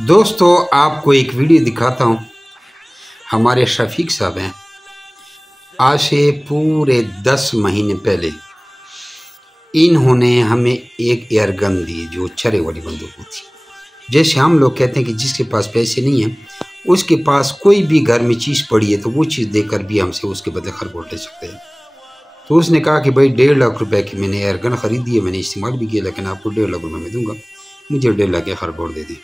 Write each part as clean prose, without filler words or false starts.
दोस्तों आपको एक वीडियो दिखाता हूँ। हमारे शफीक साहब हैं, आज से पूरे 10 महीने पहले इन्होंने हमें एक एयर गन दी जो छरे वाली बंदूक थी। जैसे हम लोग कहते हैं कि जिसके पास पैसे नहीं हैं उसके पास कोई भी घर में चीज़ पड़ी है तो वो चीज़ देकर भी हमसे उसके बदले खरगोश ले सकते हैं। तो उसने कहा कि भाई 1.5 लाख रुपए की मैंने एयर गन ख़रीदी है, मैंने इस्तेमाल भी किया, लेकिन आपको 1.5 लाख रुपये में दूंगा, मुझे 1.5 लाख के खरगोश दे दें।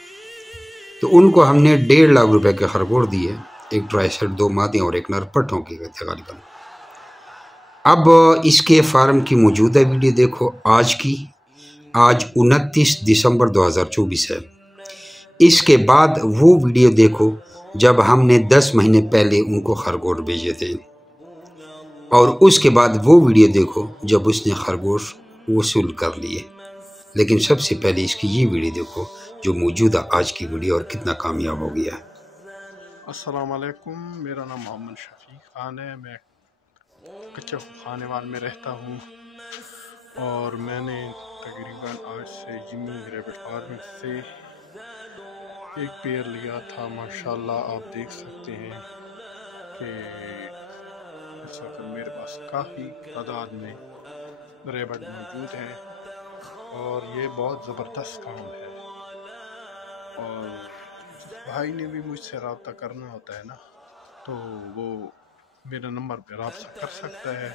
तो उनको हमने 1.5 लाख रुपए के खरगोश दिए, एक ट्राई शर्ट, 2 मादे और एक नरपटों की गालिबन। अब इसके फार्म की मौजूदा वीडियो देखो आज की, आज 29 दिसंबर 2024 है। इसके बाद वो वीडियो देखो जब हमने 10 महीने पहले उनको खरगोश भेजे थे, और उसके बाद वो वीडियो देखो जब उसने खरगोश वसूल कर लिए। लेकिन सबसे पहले इसकी ये वीडियो देखो जो मौजूदा आज की वीडियो, और कितना कामयाब हो गया। अस्सलाम वालेकुम, मेरा नाम मोहम्मद शफीक खान है। मैं कच्चा खानेवाल में रहता हूँ और मैंने तकरीबन आज से जिमी रैबिट फार्म से एक पेयर लिया था। माशाल्लाह आप देख सकते हैं कि इस वक्त मेरे पास काफ़ी तादाद में रैबिट मौजूद हैं और ये बहुत ज़बरदस्त काम है। और भाई ने भी मुझसे रब्ता करना होता है ना, तो वो मेरे नंबर पे रब्ता कर सकता है।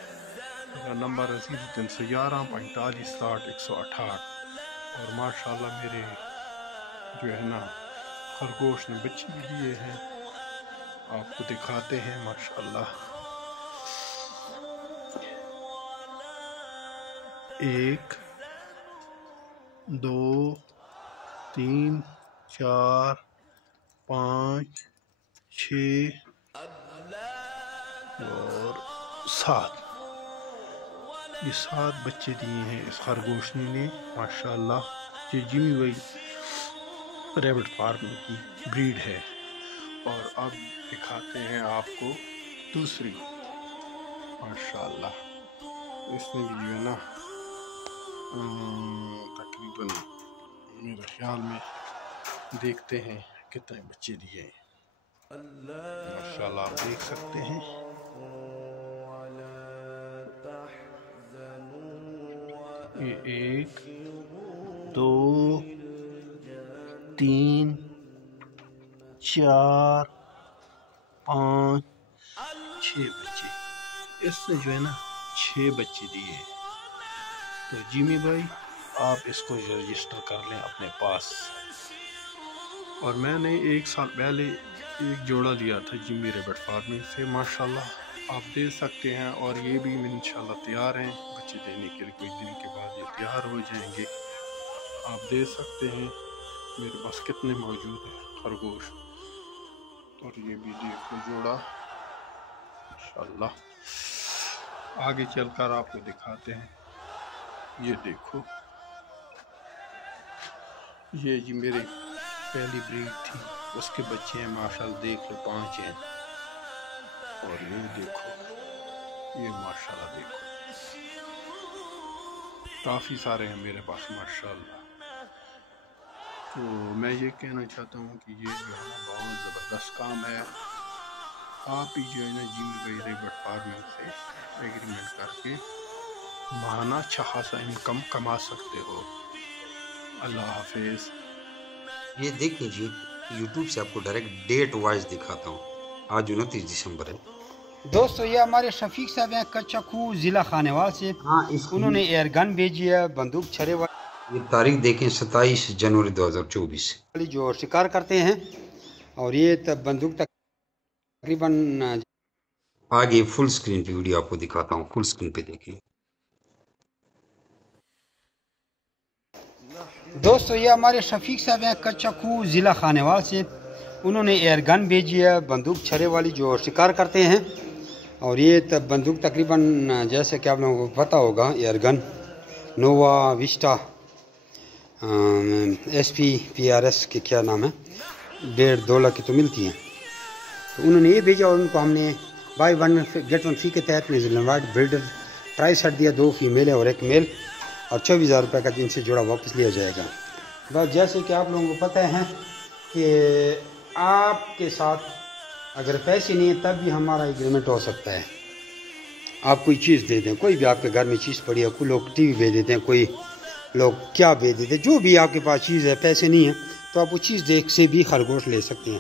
मेरा नंबर 0311 45 60 168। और माशाल्लाह मेरे जो है ना खरगोश ने बच्चे भी दिए हैं, आपको दिखाते हैं। माशाल्लाह 1 2 3 4 5 6 और 7, ये 7 बच्चे दिए हैं इस खरगोशनी ने। माशाल्लाह ये जिमी भाई रैबिट फार्म की ब्रीड है। और अब दिखाते हैं आपको दूसरी। माशाल्लाह इसने भी जो है ना तकरीबन मेरे ख्याल में देखते हैं कितने बच्चे दिए हैं। माशाल्लाह आप देख सकते हैं। ये 1 2 3 4 5 6 बच्चे, इसने जो है ना 6 बच्चे दिए। तो जिमी भाई आप इसको रजिस्टर कर लें अपने पास। और मैंने 1 साल पहले एक जोड़ा लिया था जिमी रैबिट फार्मिंग से। माशाल्लाह आप दे सकते हैं, और ये भी इंशाल्लाह तैयार हैं बच्चे देने के लिए। कुछ दिन के बाद ये तैयार हो जाएंगे, आप दे सकते हैं। मेरे पास कितने मौजूद हैं खरगोश। और ये भी देखो जोड़ा माशाल्लाह। आगे चलकर आपको दिखाते हैं। ये देखो, ये जी मेरे पहली ब्रीड थी, उसके बच्चे हैं माशाल्लाह, देख लो 5 हैं। और ये देखो, ये माशाल्लाह देखो काफ़ी सारे हैं मेरे पास माशाल्लाह। तो मैं ये कहना चाहता हूँ कि ये जो है ना बहुत ज़बरदस्त काम है। आप ही जो है ना जिमी भाई रैबिट फार्मिंग से एग्रीमेंट करके माहाना अच्छा खासा इनकम कमा सकते हो। अल्लाह हाफिज़। ये देखिए जी, यूट्यूब से आपको डायरेक्ट डेट वाइज दिखाता हूँ। आज 29 दिसंबर है। दोस्तों ये हमारे शफीक साहब हैं कच्चाखू ज़िला खानेवाल से। हाँ, उन्होंने एयर गन भेजी है, बंदूक छरे वाली। ये तारीख देखें 27 जनवरी 2024 वाली, जो शिकार करते हैं। और ये तब बंदूक तकरीबन आगे फुल स्क्रीन पे वीडियो आपको दिखाता हूँ, फुल स्क्रीन पे देखिए। दोस्तों ये हमारे शफीक साहब हैं कच्चाखू ज़िला खानेवाल से। उन्होंने एयर गन भेजी है, बंदूक छरे वाली, जो शिकार करते हैं। और ये तब बंदूक तकरीबन जैसे कि आप लोगों को पता होगा, एयर गन नोवा विस्टा SP PRS के क्या नाम है, 1.5-2 लाख की तो मिलती हैं। तो उन्होंने ये भेजा और उनको हमने बाय 1 गेट 1 फ्री के तहत New Zealand white breeder try shirt दिया, 2 फीमेल है और 1 मेल, और 24,000 रुपये का जिनसे जोड़ा वापस लिया जाएगा। बस जैसे कि आप लोगों को पता है کہ آپ کے ساتھ اگر پیسے نہیں ہیں تب بھی ہمارا ایگریمنٹ ہو سکتا ہے. آپ کوئی چیز دے دیں، کوئی بھی آپ کے گھر میں چیز پڑی ہے، کوئی لوگ ٹی وی بھیج دیتے ہیں، کوئی لوگ کیا بھیج دیتے ہیں، جو بھی آپ کے پاس چیز ہے، پیسے نہیں ہیں تو آپ وہ چیز دیکھ سے بھی خرگوش لے سکتے ہیں.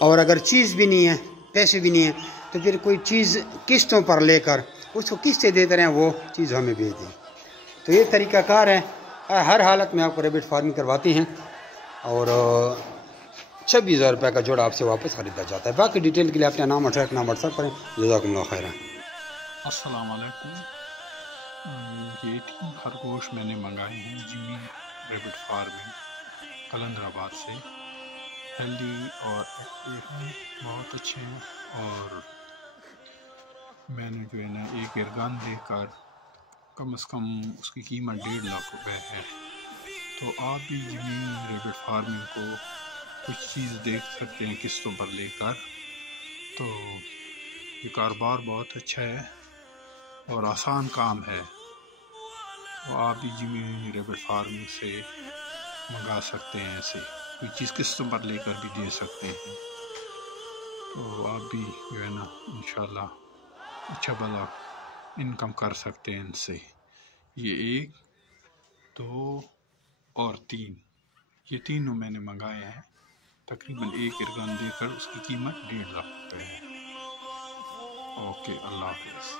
اور اگر چیز بھی نہیں ہے، پیسے بھی نہیں ہیں، تو پھر کوئی چیز قسطوں پر لے کر اس کو قسطیں دیتے رہیں، وہ چیز ہمیں بھیج دیں. تو یہ طریقہ کار ہے. ہر حالت میں آپ کو ریبٹ فارمنگ کرواتے ہیں اور 26,000 روپے کا جوڑا آپ سے واپس خریدا جاتا ہے. باقی ڈیٹیل کے لیے اپنا نام اور ٹریک نام واٹس ایپ کریں. جزاکم اللہ خیرہ. السلام علیکم. یہ 3 خرگوش میں نے منگائے ہیں جمی ریبٹ فارمنگ کلندر آباد سے. ہیلدی اور ایکٹیو ہیں، بہت اچھے ہیں. اور میں نے جو ہے نا ایک ارگان لے کر کم از کم اس کی قیمت 1.5 لاکھ روپے ہے. تو آپ بھی جمی ریبٹ فارمنگ کو کچھ چیز دیکھ سکتے ہیں قسطوں پر لے کر. تو یہ کاروبار بہت اچھا ہے اور آسان کام ہے. تو آپ بھی جمی ریبٹ فارمنگ سے منگا سکتے ہیں، ایسے کوئی چیز قسطوں پر لے کر بھی دے سکتے ہیں. تو آپ بھی جو ہے نا انشاءاللہ اچھا بھلا انکم کر سکتے ہیں ان سے. یہ 1 2 اور 3 یہ تینوں میں نے منگائے ہیں. تقریباً ایک ارگان دے کر اس کی قیمت 1.5 لاکھ روپے ہے. اوکے، اللہ حافظ.